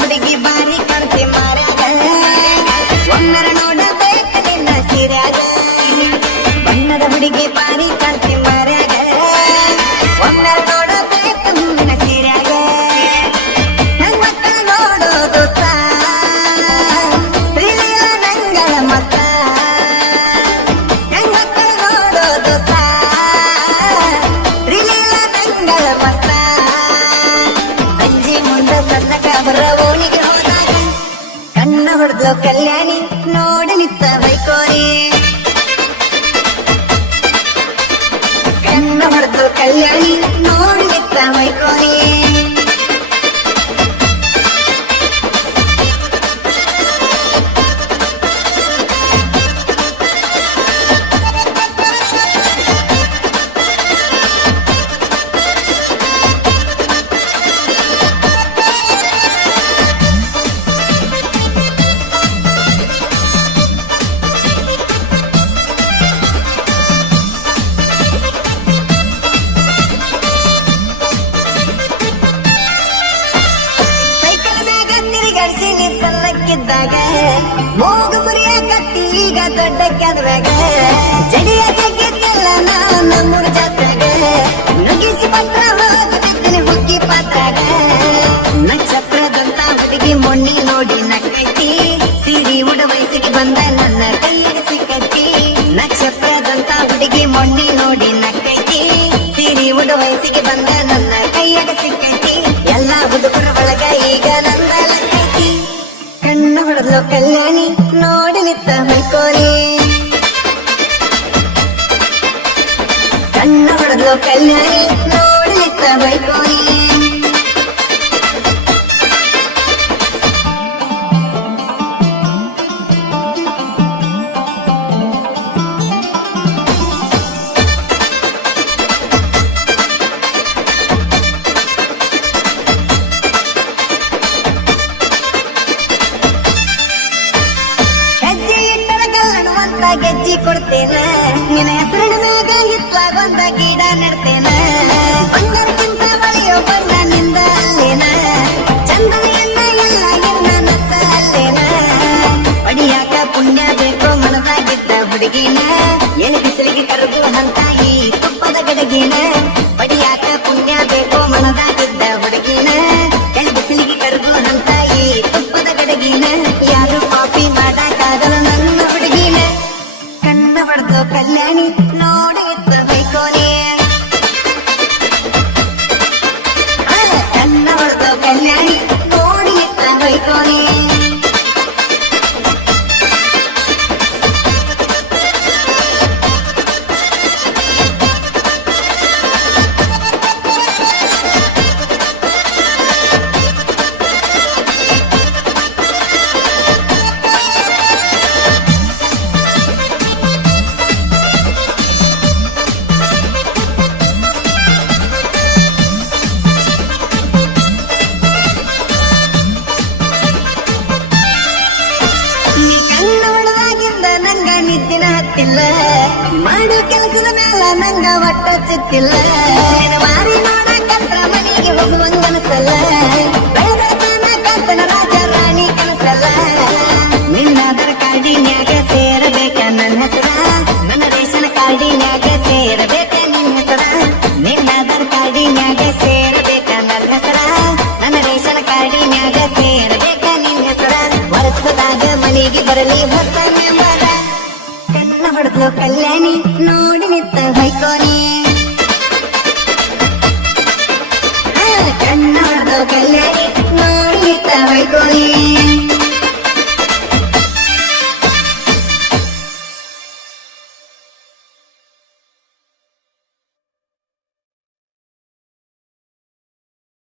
ಹುಡುಗಿ ಬಾರಿ ಕಾಣ್ತಿ ಮಾರ್ಯಾಗ ಒಮ್ಮರ ನೋಡಬೇಕು ನಿನ್ನ ಸೀರ್ಯಾಗ ಬಣ್ಣದ ಹುಡುಗಿ ಬಾರಿ ಕಾಣ್ತಿ ಮಾರ್ಯಾಗ ಒಮ್ಮರ ನೋಡಬೇಕು ನಿನ್ನ ಸೀರ್ಯಾಗ ಹೆಣ್ಮಕ್ಕ ನೋಡೋದು ಶ್ರೀಲೀಲ ನಂಗಳ ಮತ್ತ ಹೆಣ್ಮಕ್ಕ ನೋಡೋದು ಶ್ರೀಲೀಲ ನಂಗಳ ಮತ್ತ ಸಂಜೆ ಮುಂದೆ ಸಣ್ಣಕ ಬರವೋನಿಗೆ ಹೋದಾಗ ಕಣ್ಣ ಹೊಡೆದ್ಲು ಕಲ್ಯಾಣಿ ನೋಡಿ ನಿತ್ತ ಬೈಕೋರಿ ಕಣ್ಣ ಹೊಡೆದ್ಲು ಕಲ್ಯಾಣಿ ನೋಡಿ ನಿತ್ತ ಬೈಕೋರಿ ಸಲ್ಲಕ್ಕಿದ್ದಾಗ ಮೂಗು ಮುರಿಯ ಕಟ್ಟಿ ಈಗ ದೊಡ್ಡ ಕೆದವಾಗ ಜಡಿಯ ಜಗ್ಗಿದ್ದೆಲ್ಲ ನಾನು ನಮ್ಮೂರ ಜಾತ್ರೆಗ ನುಗ್ಗಿಸಿ ಪತ್ರ ಹೋಗುತ್ತಿದ್ದೇನೆ ಹುಗ್ಗಿ ಪಾತ್ರಾಗ ನಕ್ಷತ್ರದಂತ ಹುಡುಗಿ ಮೊನ್ನಿ ನೋಡಿ ನಕ್ಕೈತಿ ಸಿರಿ ಉಡ ವಯಸ್ಸಿಗೆ ಬಂದ ನನ್ನ ಕೈಯಾಗ ಸಿಕ್ಕೈತಿ ನಕ್ಷತ್ರದಂತ ಹುಡುಗಿ ಮೊನ್ನಿ ನೋಡಿ ನಕ್ಕೈತಿ ಸಿರಿ ಉಡ ವಯಸ್ಸಿಗೆ ಬಂದ ನನ್ನ ಕೈಯಾಗ ಸಿಕ್ಕೈತಿ ಎಲ್ಲಾ ಹುಡುಗರ ಒಳಗ ಈಗ ನಂದ ಲಕ್ಕೈತಿ ಕಣ್ಣ ಹೊಡೆದ್ಲು ಕಲ್ಯಾಣಿ ನೋಡಿ ನಿತ್ತ ಬೈಕೋರಿ ಕಣ್ಣ ಹೊಡೆದ್ಲು ಕಲ್ಯಾಣಿ ನೋಡಿ ನಿತ್ತ ಬೈಕೋರಿ ಗೆಜ್ಜಿ ಕೊಡ್ತೇನ ನಿನ್ನ ಹೆಸರಿನ ಮ್ಯಾಗ ಹಿತ್ಲಾಗೊಂದ ಗಿಡ ನೆಡ್ತೇನ ಬಂಗಾರಕ್ಕಿಂತ ಬಳಿಯೋ ಬಣ್ಣ ನಿಂದ ಅಲ್ಲೇನ ಚಂದನೆಯನ್ನ ಎಲ್ಲ ಎನ್ನ ನತ್ತ ಅಲ್ಲೇನ ಪಡಿಯಾಕ ಪುಣ್ಯ ಬೇಕೋ ಮನದಾಗಿದ್ದ ಹುಡುಗಿನ ಎಲ್ಲಿ ಬಿಸಿಲಿಗೆ ಕರಗು ಹಂತ ಈ ತುಪ್ಪದ ಗಡಗಿನ ಪಡಿಯಾಕ ಪುಣ್ಯ ಬೇಕೋ ಮನದಾಗಿದ್ದ ಹುಡುಗಿನ ಎಲ್ಲಿ ಬಿಸಿಲಿಗೆ ಕರಗು ಹಂತ ಈ ತುಪ್ಪದ ಗಡಗಿನ ಯಾರು ಕಾಪಿ ಮಾಡಕ್ಕಾಗಲ್ಲ ನನ್ನ ಹುಡುಗಿನ ಕಣ್ಣ ಹೊಡೆದು ಕಲ್ಯಾಣಿ ನೋಡಿ ಇತ್ತ ಬೈಕೋರಿ ಕಣ್ಣ ಹೊಡೆದು ಕಲ್ಯಾಣಿ ನೋಡಿ ಇತ್ತ ಬೈಕೋರಿ ನಿದ್ದಿನ ಹತ್ತಿಲ್ಲ ಮಾಡು ಕೆಲಸದ ಮೇಲ ನಂಗ ಒಟ್ಟ ಚಿತ್ತಿಲ್ಲ ಮಾರಿ ನೋಡಕಂತ್ರ ಮನೆಗೆ ಹೋಗುವಂಗನಸಲ್ಲ ಬೆಳಬೆಳತನ ಕಲ್ಪನ ರಾಜ ರಾಣಿ ಕನಸಲ್ಲ ನಿನ್ನಾದರ ಕಾಡಿನ್ಯಾಗ ಸೇರಬೇಕ ನನ್ನ ಹೆಸರ ನನ್ನ ರೇಷನ್ ಕಾಡಿನ್ಯಾಗ ಸೇರಬೇಕ ನಿನ್ನ ಹೆಸರ ನಿನ್ನಾದರ ಕಾಡಿನ್ಯಾಗ ಸೇರಬೇಕ ನನ್ನ ಹೆಸರ ನನ್ನ ರೇಷನ್ ಕಾಡಿನ್ಯಾಗ ಸೇರಬೇಕ ನಿನ್ನ ಹೆಸರ ವರ್ಷದಾಗ ಮನೆಗೆ ಬರಲಿ ಹೊಸ ಮೆಂಬರ ಕಣ್ಣ ಹೊಡೆದ್ಲು ಕಲ್ಯಾಣಿ ನೋಡಿ ನಿತ್ತ ಬೈಕೋರಿ ಕಣ್ಣ ಹೊಡೆದ್ಲು ಕಲ್ಯಾಣಿ